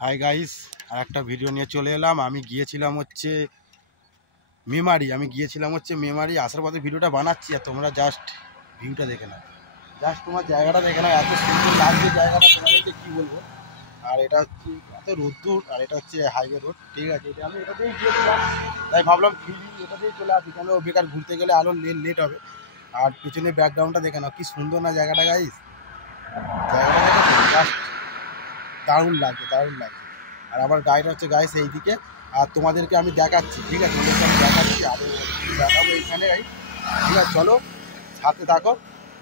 Hi guys, আর একটা video নিয়ে চলে এলাম। আমি গিয়েছিলাম হচ্ছে মেমারি। আসার পথে ভিডিওটা বানাচ্ছি, আর তোমরা জাস্ট ভিউটা দেখে নাও, জাস্ট তোমার জায়গাটা দেখে নাও, এত সুন্দর লাগছে জায়গাটা, তোমাদেরকে কী বলবো। আর এটা হচ্ছে এত রোদ্দুর, আর এটা হচ্ছে হাইওয়ে রোড, ঠিক আছে। এটা আমি এটাতেই গিয়েছিলাম, তাই ভাবলাম ফিরি এটাতেই চলে আসি, কেন বেকার ঘুরতে গেলে আরও লেট হবে। আর পিছনে ব্যাকগ্রাউন্ডটা দেখে নাও, কি সুন্দর না জায়গাটা গাইস। জায়গাটা জাস্ট দারুণ লাগছে। আর আমার গাড়িটা হচ্ছে গাইস এইদিকে, আর তোমাদেরকে আমি দেখাচ্ছি, ঠিক আছে, আমি দেখাচ্ছি আরও দেখাবো এইখানে গাইস, ঠিক আছে। চলো সাথে থাকো,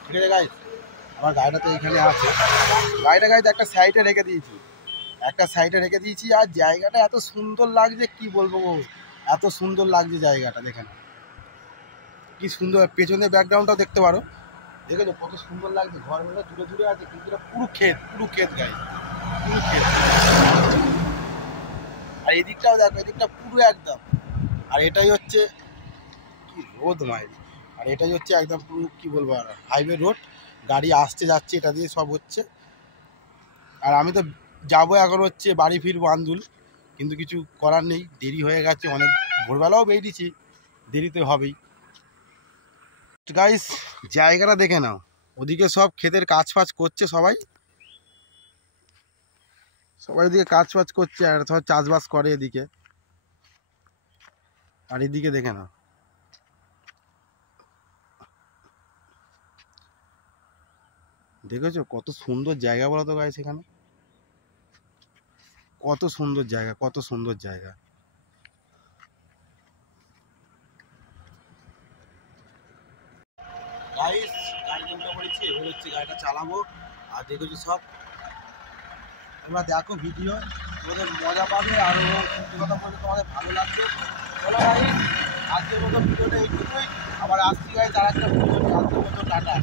ঠিক আছে গাইস। আমার গাড়িটা তো এইখানে আছে, গাড়িটা গাইস একটা সাইডে রেখে দিয়েছি, আর জায়গাটা এত সুন্দর লাগছে কি বলবো, এত সুন্দর লাগছে জায়গাটা দেখে না, কি সুন্দর। পেছনে ব্যাকগ্রাউন্ডটাও দেখতে পারো, দেখেছো কত সুন্দর লাগছে। ঘরগুলো দূরে দূরে আছে, কিন্তু এটা পুরো ক্ষেত গাইস, পুরো ক্ষেত। আর এদিকটাও দেখো, এদিকটা পুরো একদম। আর এটাই হচ্ছে কি রোদ মাইল, আর এটাই হচ্ছে একদম পুরো কি বলবো, আর হাইওয়ে রোড, গাড়ি আসছে যাচ্ছে, এটা দিয়ে সব হচ্ছে। আর আমি তো যাবো এখন হচ্ছে বাড়ি ফিরবো আন্দুল, কিন্তু কিছু করার নেই, দেরি হয়ে গেছে অনেক, ভোরবেলাও বেরিয়েছি, দেরি তো হবেই। গাইস জায়গাটা দেখে নাও, ওদিকে সব ক্ষেতের কাজ ফাজ করছে সবাই ওদিকে কাজ ফাজ করছে, আর সব চাষবাস করে এদিকে। আর এদিকে দেখে নাও, দেখেছো কত সুন্দর জায়গা বলো তো গাইস, এখানে কত সুন্দর জায়গা। গাইস গাড়ি উঠে পড়েছি, এবার হচ্ছে গাড়িটা চালাবো। আর দেখেছো সব, তোমরা দেখো ভিডিও, তোমাদের মজা পাবে, আরও সত্যি কথা বলতে তোমাদের ভালো লাগবে। চলো গাইস, আজকের মতো ভিডিওটা এইটুকুই, আবার আসছি গাইস আর একটা ভিডিও, আজকের মতো টাটা।